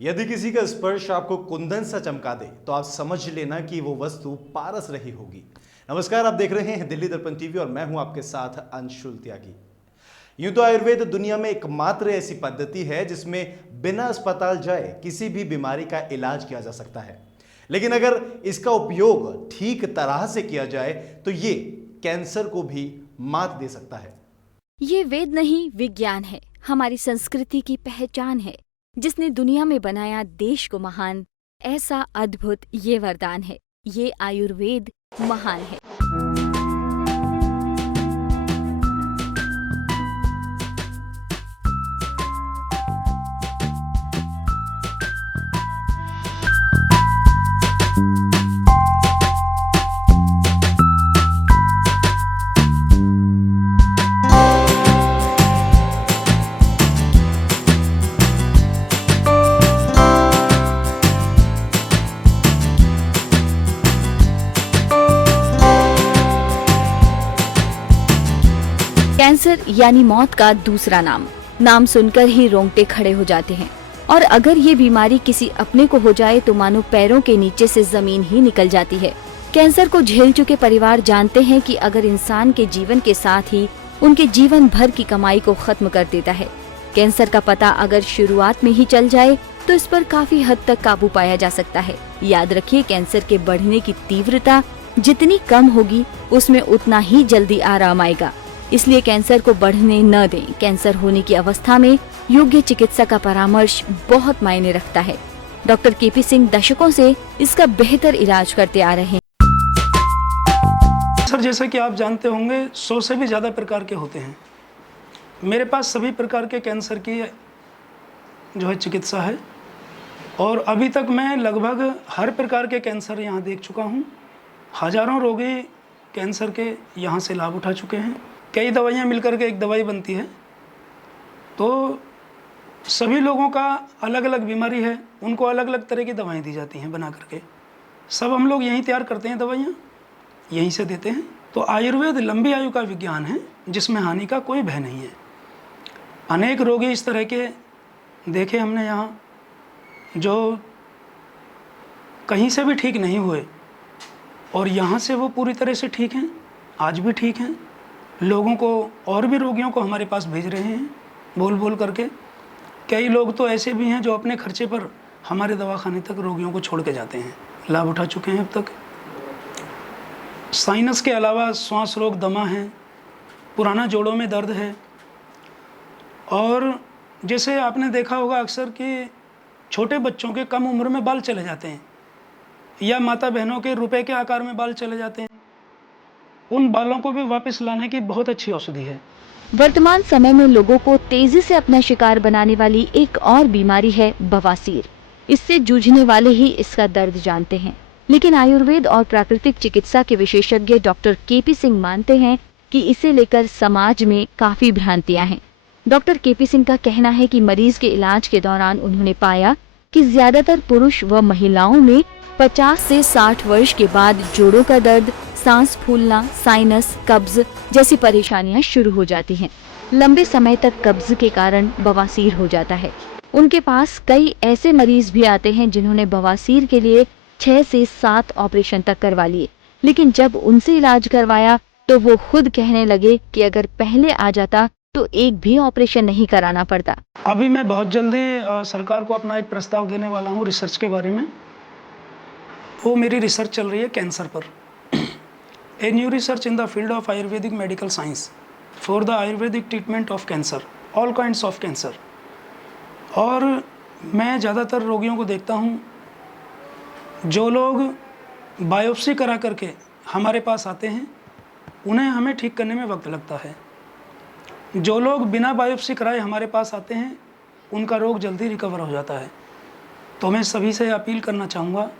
यदि किसी का स्पर्श आपको कुंदन सा चमका दे तो आप समझ लेना कि वो वस्तु पारस रही होगी। नमस्कार, आप देख रहे हैं दिल्ली दर्पण टीवी और मैं हूं आपके साथ अंशुल त्यागी। यूं तो आयुर्वेद दुनिया में एकमात्र ऐसी पद्धति है जिसमें बिना अस्पताल जाए किसी भी बीमारी का इलाज किया जा सकता है, लेकिन अगर इसका उपयोग ठीक तरह से किया जाए तो ये कैंसर को भी मात दे सकता है। ये वेद नहीं, विज्ञान है, हमारी संस्कृति की पहचान है, जिसने दुनिया में बनाया देश को महान। ऐसा अद्भुत ये वरदान है, ये आयुर्वेद महान है। कैंसर यानी मौत का दूसरा नाम सुनकर ही रोंगटे खड़े हो जाते हैं। और अगर ये बीमारी किसी अपने को हो जाए तो मानो पैरों के नीचे से जमीन ही निकल जाती है। कैंसर को झेल चुके परिवार जानते हैं कि अगर इंसान के जीवन के साथ ही उनके जीवन भर की कमाई को खत्म कर देता है। कैंसर का पता अगर शुरुआत में ही चल जाए तो इस पर काफी हद तक काबू पाया जा सकता है। याद रखिए, कैंसर के बढ़ने की तीव्रता जितनी कम होगी उसमें उतना ही जल्दी आराम आएगा। इसलिए कैंसर को बढ़ने न दें। कैंसर होने की अवस्था में योग्य चिकित्सा का परामर्श बहुत मायने रखता है। डॉक्टर केपी सिंह दशकों से इसका बेहतर इलाज करते आ रहे हैं। सर, जैसा कि आप जानते होंगे 100 से भी ज़्यादा प्रकार के होते हैं। मेरे पास सभी प्रकार के कैंसर की जो है चिकित्सा है और अभी तक मैं लगभग हर प्रकार के कैंसर यहाँ देख चुका हूँ। हजारों रोगी कैंसर के यहाँ से लाभ उठा चुके हैं। कई दवाइयाँ मिलकर के एक दवाई बनती है, तो सभी लोगों का अलग अलग बीमारी है, उनको अलग अलग तरह की दवाएं दी जाती हैं बना करके। सब हम लोग यहीं तैयार करते हैं, दवाइयाँ यहीं से देते हैं। तो आयुर्वेद लंबी आयु का विज्ञान है जिसमें हानि का कोई भय नहीं है। अनेक रोगी इस तरह के देखे हमने यहाँ जो कहीं से भी ठीक नहीं हुए और यहाँ से वो पूरी तरह से ठीक हैं, आज भी ठीक हैं। लोगों को और भी रोगियों को हमारे पास भेज रहे हैं बोल बोल करके। कई लोग तो ऐसे भी हैं जो अपने खर्चे पर हमारे दवाखाने तक रोगियों को छोड़ के जाते हैं, लाभ उठा चुके हैं अब तक। साइनस के अलावा श्वास रोग, दमा है, पुराना जोड़ों में दर्द है। और जैसे आपने देखा होगा अक्सर कि छोटे बच्चों के कम उम्र में बाल चले जाते हैं या माता बहनों के रुपए के आकार में बाल चले जाते हैं। उन बालों को भी वापस लाने की बहुत अच्छी औषधि है। वर्तमान समय में लोगों को तेजी से अपना शिकार बनाने वाली एक और बीमारी है बवासीर। इससे जूझने वाले ही इसका दर्द जानते हैं, लेकिन आयुर्वेद और प्राकृतिक चिकित्सा के विशेषज्ञ डॉक्टर केपी सिंह मानते हैं कि इसे लेकर समाज में काफी भ्रांतियां हैं। डॉक्टर केपी सिंह का कहना है कि मरीज के इलाज के दौरान उन्होंने पाया कि ज्यादातर पुरुष व महिलाओं में 50 से 60 वर्ष के बाद जोड़ों का दर्द, सांस फूलना, साइनस, कब्ज जैसी परेशानियां शुरू हो जाती हैं। लंबे समय तक कब्ज के कारण बवासीर हो जाता है। उनके पास कई ऐसे मरीज भी आते हैं जिन्होंने बवासीर के लिए 6 से 7 ऑपरेशन तक करवा लिए, लेकिन जब उनसे इलाज करवाया तो वो खुद कहने लगे कि अगर पहले आ जाता तो एक भी ऑपरेशन नहीं कराना पड़ता। अभी मैं बहुत जल्दी सरकार को अपना एक प्रस्ताव देने वाला हूँ रिसर्च के बारे में। वो मेरी रिसर्च चल रही है कैंसर पर। A new research in the field of Ayurvedic medical science for the Ayurvedic treatment of cancer, all kinds of cancer। और मैं ज़्यादातर रोगियों को देखता हूँ जो लोग बायोप्सी करा करके हमारे पास आते हैं, उन्हें हमें ठीक करने में वक्त लगता है। जो लोग बिना बायोप्सी कराए हमारे पास आते हैं, उनका रोग जल्दी रिकवर हो जाता है। तो मैं सभी से अपील करना चाहूँगा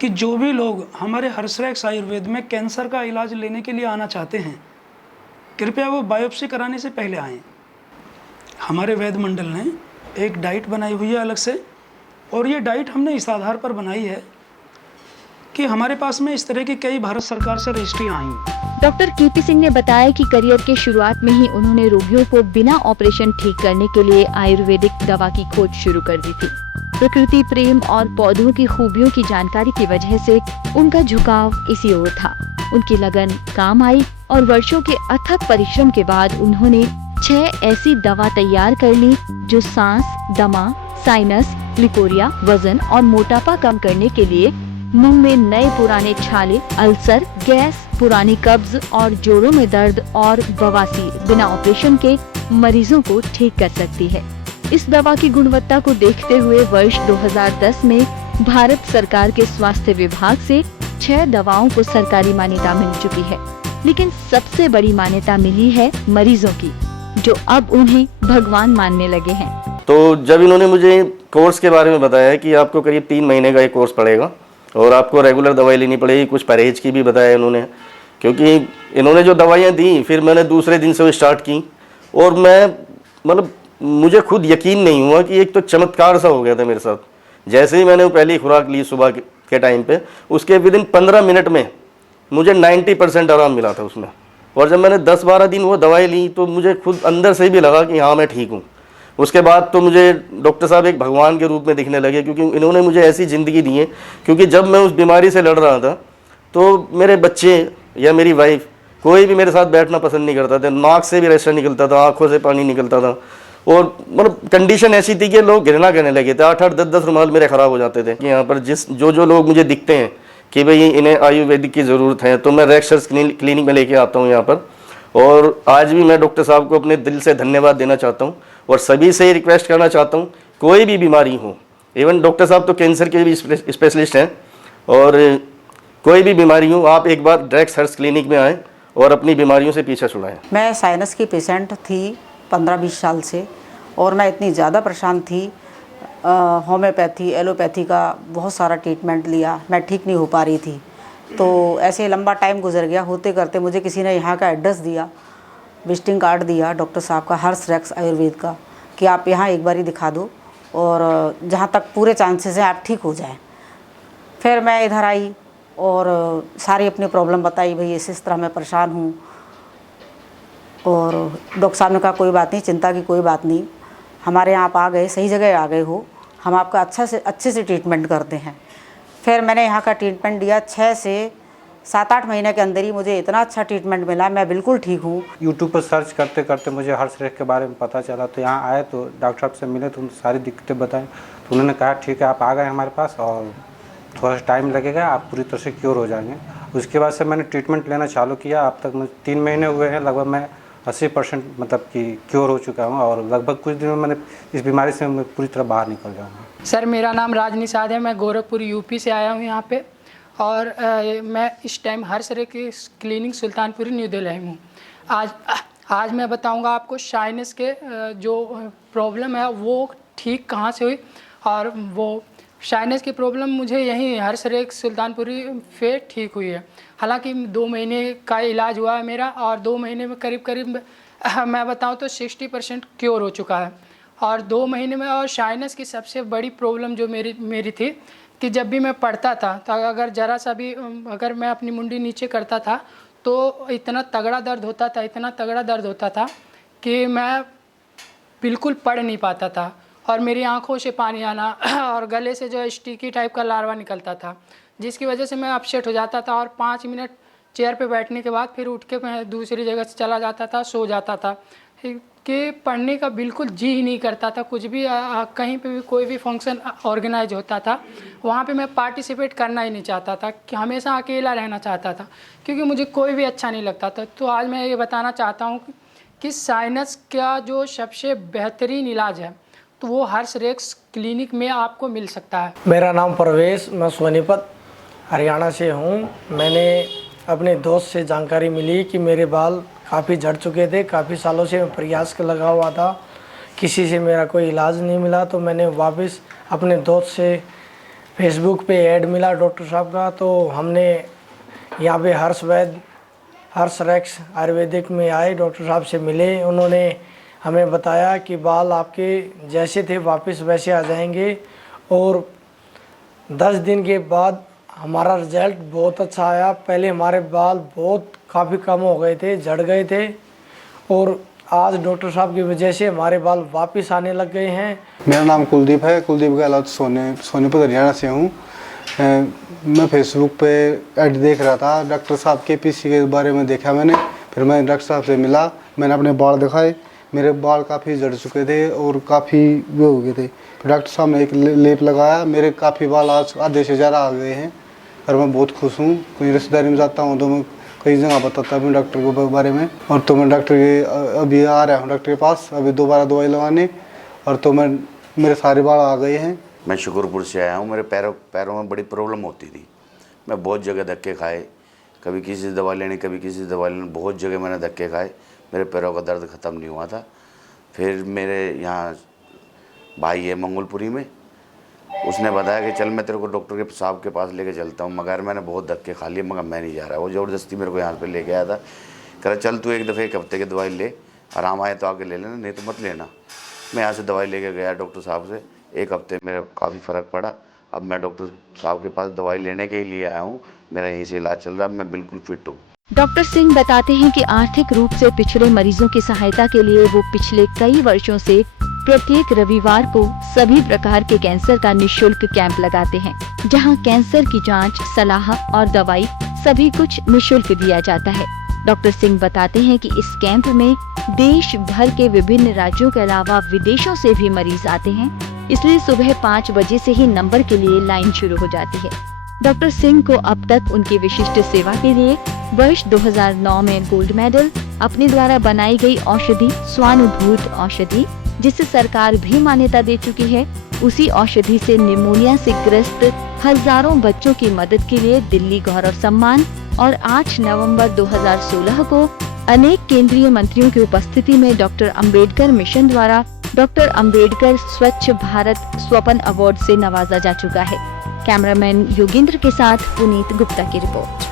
कि जो भी लोग हमारे हर्षरेक्स आयुर्वेद में कैंसर का इलाज लेने के लिए आना चाहते हैं, कृपया वो बायोप्सी कराने से पहले आएँ। हमारे वैद्य मंडल ने एक डाइट बनाई हुई है अलग से, और ये डाइट हमने इस आधार पर बनाई है कि हमारे पास में इस तरह की कई भारत सरकार से रजिस्ट्रियाँ आई। डॉक्टर केपी सिंह ने बताया कि करियर के शुरुआत में ही उन्होंने रोगियों को बिना ऑपरेशन ठीक करने के लिए आयुर्वेदिक दवा की खोज शुरू कर दी थी। प्रकृति प्रेम और पौधों की खूबियों की जानकारी की वजह से उनका झुकाव इसी ओर था। उनकी लगन काम आई और वर्षों के अथक परिश्रम के बाद उन्होंने 6 ऐसी दवा तैयार कर ली जो सांस, दमा, साइनस, लिकोरिया, वजन और मोटापा कम करने के लिए, मुंह में नए पुराने छाले, अल्सर, गैस, पुरानी कब्ज और जोड़ों में दर्द और बवासीर बिना ऑपरेशन के मरीजों को ठीक कर सकती है। इस दवा की गुणवत्ता को देखते हुए वर्ष 2010 में भारत सरकार के स्वास्थ्य विभाग से 6 दवाओं को सरकारी मान्यता मिल चुकी है, लेकिन सबसे बड़ी मान्यता मिली है मरीजों की, जो अब उन्हें भगवान मानने लगे हैं। तो जब इन्होंने मुझे कोर्स के बारे में बताया कि आपको करीब 3 महीने का ये कोर्स पड़ेगा और आपको रेगुलर दवाई लेनी पड़ेगी, कुछ परहेज की भी बताया इन्होंने, क्योंकि इन्होंने जो दवाइयाँ दी फिर मैंने दूसरे दिन से वो स्टार्ट की और मैं मतलब मुझे खुद यकीन नहीं हुआ कि एक तो चमत्कार सा हो गया था मेरे साथ। जैसे ही मैंने वो पहली खुराक ली सुबह के टाइम पे, उसके विदिन 15 मिनट में मुझे 90% आराम मिला था उसमें। और जब मैंने 10-12 दिन वो दवाई ली तो मुझे खुद अंदर से भी लगा कि हाँ मैं ठीक हूँ। उसके बाद तो मुझे डॉक्टर साहब एक भगवान के रूप में दिखने लगे, क्योंकि इन्होंने मुझे ऐसी ज़िंदगी दी है। क्योंकि जब मैं उस बीमारी से लड़ रहा था तो मेरे बच्चे या मेरी वाइफ कोई भी मेरे साथ बैठना पसंद नहीं करता था, नाक से भी रेशा निकलता था, आंखों से पानी निकलता था और मतलब कंडीशन ऐसी थी कि लोग घृणा करने लगे थे। 8-8, 10-10 रुमाल मेरे ख़राब हो जाते थे। यहाँ पर जो लोग मुझे दिखते हैं कि भाई इन्हें आयुर्वेदिक की ज़रूरत है, तो मैं रेक्सर्स क्लिनिक में लेके आता हूँ यहाँ पर। और आज भी मैं डॉक्टर साहब को अपने दिल से धन्यवाद देना चाहता हूँ और सभी से रिक्वेस्ट करना चाहता हूँ, कोई भी बीमारी हो, इवन डॉक्टर साहब तो कैंसर के भी स्पेशलिस्ट हैं, और कोई भी बीमारी हो आप एक बार ड्रैक्स हर्स क्लिनिक में आएँ और अपनी बीमारियों से पीछा छुड़ाएं। मैं साइनस की पेशेंट थी 15-20 साल से, और मैं इतनी ज़्यादा परेशान थी, होम्योपैथी, एलोपैथी का बहुत सारा ट्रीटमेंट लिया, मैं ठीक नहीं हो पा रही थी। तो ऐसे लंबा टाइम गुजर गया, होते करते मुझे किसी ने यहाँ का एड्रेस दिया, विजिटिंग कार्ड दिया डॉक्टर साहब का, हर्ष रेक्स आयुर्वेद का, कि आप यहाँ एक बारी दिखा दो और जहाँ तक पूरे चांसेस हैं आप ठीक हो जाएं। फिर मैं इधर आई और सारी अपनी प्रॉब्लम बताई, भाई इस तरह मैं परेशान हूँ। और डॉक्टर साहब ने कहा कोई बात नहीं, चिंता की कोई बात नहीं, हमारे यहाँ आप आ गए, सही जगह आ गए हो, हम आपका अच्छे से ट्रीटमेंट करते हैं। फिर मैंने यहाँ का ट्रीटमेंट लिया, 6 से 7-8 महीने के अंदर ही मुझे इतना अच्छा ट्रीटमेंट मिला, मैं बिल्कुल ठीक हूँ। यूट्यूब पर सर्च करते करते मुझे हर्ष रेख के बारे में पता चला, तो यहाँ आए तो डॉक्टर साहब से मिले तो सारी दिक्कतें बताएं, तो उन्होंने कहा ठीक है आप आ गए हमारे पास और थोड़ा सा टाइम लगेगा, आप पूरी तरह से क्योर हो जाएंगे। उसके बाद से मैंने ट्रीटमेंट लेना चालू किया। अब तक मुझे 3 महीने हुए हैं, लगभग मैं 80% मतलब कि क्योर हो चुका हूँ और लगभग कुछ दिनों में मैंने इस बीमारी से मैं पूरी तरह बाहर निकल जाऊँगा। सर मेरा नाम राज निषाद है, मैं गोरखपुर यूपी से आया हूँ यहाँ पे, और मैं इस टाइम हर्ष रेख क्लिनिक सुल्तानपुरी न्यू दिल्ली में हूँ। आज मैं बताऊँगा आपको साइनस के जो प्रॉब्लम है वो ठीक कहाँ से हुई, और वो साइनस की प्रॉब्लम मुझे यहीं हर्ष रेख सुल्तानपुरी पे ठीक हुई है। हालांकि 2 महीने का इलाज हुआ है मेरा, और 2 महीने में करीब मैं बताऊं तो 60% क्योर हो चुका है। और 2 महीने में, और साइनस की सबसे बड़ी प्रॉब्लम जो मेरी थी कि जब भी मैं पढ़ता था तो अगर ज़रा सा भी अगर मैं अपनी मुंडी नीचे करता था तो इतना तगड़ा दर्द होता था कि मैं बिल्कुल पढ़ नहीं पाता था, और मेरी आंखों से पानी आना और गले से जो स्टिकी टाइप का लार्वा निकलता था, जिसकी वजह से मैं अपसेट हो जाता था और 5 मिनट चेयर पे बैठने के बाद फिर उठ के मैं दूसरी जगह से चला जाता था, सो जाता था कि पढ़ने का बिल्कुल जी ही नहीं करता था। कुछ भी कहीं पे भी कोई भी फंक्शन ऑर्गेनाइज होता था वहाँ पे मैं पार्टिसिपेट करना ही नहीं चाहता था, कि हमेशा अकेला रहना चाहता था, क्योंकि मुझे कोई भी अच्छा नहीं लगता था। तो आज मैं ये बताना चाहता हूँ कि साइनस का जो सबसे बेहतरीन इलाज है तो वो हर्ष रेख क्लिनिक में आपको मिल सकता है। मेरा नाम परवेश, मैं सोनीपत हरियाणा से हूँ। मैंने अपने दोस्त से जानकारी मिली कि मेरे बाल काफ़ी झड़ चुके थे, काफ़ी सालों से मैं प्रयास कर लगा हुआ था, किसी से मेरा कोई इलाज नहीं मिला। तो मैंने वापस अपने दोस्त से फेसबुक पे ऐड मिला डॉक्टर साहब का, तो हमने यहाँ पे हर्ष रेक्स आयुर्वेदिक में आए, डॉक्टर साहब से मिले। उन्होंने हमें बताया कि बाल आपके जैसे थे वापस वैसे आ जाएंगे, और 10 दिन के बाद हमारा रिजल्ट बहुत अच्छा आया। पहले हमारे बाल काफ़ी कम हो गए थे, झड़ गए थे, और आज डॉक्टर साहब की वजह से हमारे बाल वापस आने लग गए हैं। मेरा नाम कुलदीप है, कुलदीप गहलोत सोनीपत हरियाणा से हूँ। मैं फेसबुक पे ऐड देख रहा था डॉक्टर साहब के पीसी के बारे में, देखा मैंने। फिर मैं डॉक्टर साहब से मिला, मैंने अपने बाल दिखाए, मेरे बाल काफ़ी झड़ चुके थे और काफ़ी वो हो गए थे। फिर डॉक्टर साहब ने एक लेप लगाया, मेरे काफ़ी बाल आज आधे से ज़्यादा आ गए हैं और मैं बहुत खुश हूँ। कोई रिश्तेदारी में जाता हूँ तो मैं कई जगह बताता हूँ डॉक्टर के बारे में। और तो मैं डॉक्टर के अभी आ रहा हूँ डॉक्टर के पास, अभी दोबारा दवाई लगाने, और तो मैं मेरे सारे बाल आ गए हैं। मैं शुक्रपुर से आया हूँ। मेरे पैरों में बड़ी प्रॉब्लम होती थी। मैं बहुत जगह धक्के खाए, कभी किसी से दवा लेने, कभी किसी से दवा लेने, बहुत जगह मैंने धक्के खाए। मेरे पैरों का दर्द ख़त्म नहीं हुआ था। फिर मेरे यहाँ भाई है मंगोलपुरी में, उसने बताया कि चल मैं तेरे को डॉक्टर के साहब के पास लेके चलता हूँ। मगर मैंने बहुत धक्के खा लिए, मगर मैं नहीं जा रहा। वो ज़बरदस्ती मेरे को यहाँ पे लेके आया था। कह रहा चल तू एक दफ़े एक हफ्ते की दवाई ले, आराम आए तो आके ले लेना, नहीं तो मत लेना। मैं यहाँ से दवाई लेके गया डॉक्टर साहब से, एक हफ्ते मेरा काफ़ी फ़र्क पड़ा। अब मैं डॉक्टर साहब के पास दवाई लेने के लिए आया हूँ, मेरा यहीं से इलाज चल रहा है, मैं बिल्कुल फिट हूँ। डॉक्टर सिंह बताते हैं कि आर्थिक रूप से पिछड़े मरीजों की सहायता के लिए वो पिछले कई वर्षों से प्रत्येक रविवार को सभी प्रकार के कैंसर का निशुल्क कैंप लगाते हैं, जहां कैंसर की जांच, सलाह और दवाई सभी कुछ निशुल्क दिया जाता है। डॉक्टर सिंह बताते हैं कि इस कैंप में देश भर के विभिन्न राज्यों के अलावा विदेशों से भी मरीज आते हैं, इसलिए सुबह 5 बजे से ही नंबर के लिए लाइन शुरू हो जाती है। डॉक्टर सिंह को अब तक उनकी विशिष्ट सेवा के लिए वर्ष 2009 में गोल्ड मेडल, अपने द्वारा बनाई गई औषधि स्वानुभूत औषधि, जिसे सरकार भी मान्यता दे चुकी है, उसी औषधि से निमोनिया से ग्रस्त हजारों बच्चों की मदद के लिए दिल्ली गौरव सम्मान, और 8 नवंबर 2016 को अनेक केंद्रीय मंत्रियों की उपस्थिति में डॉक्टर अंबेडकर मिशन द्वारा डॉक्टर अंबेडकर स्वच्छ भारत स्वपन अवार्ड से नवाजा जा चुका है। कैमरामैन योगेंद्र के साथ पुनीत गुप्ता की रिपोर्ट।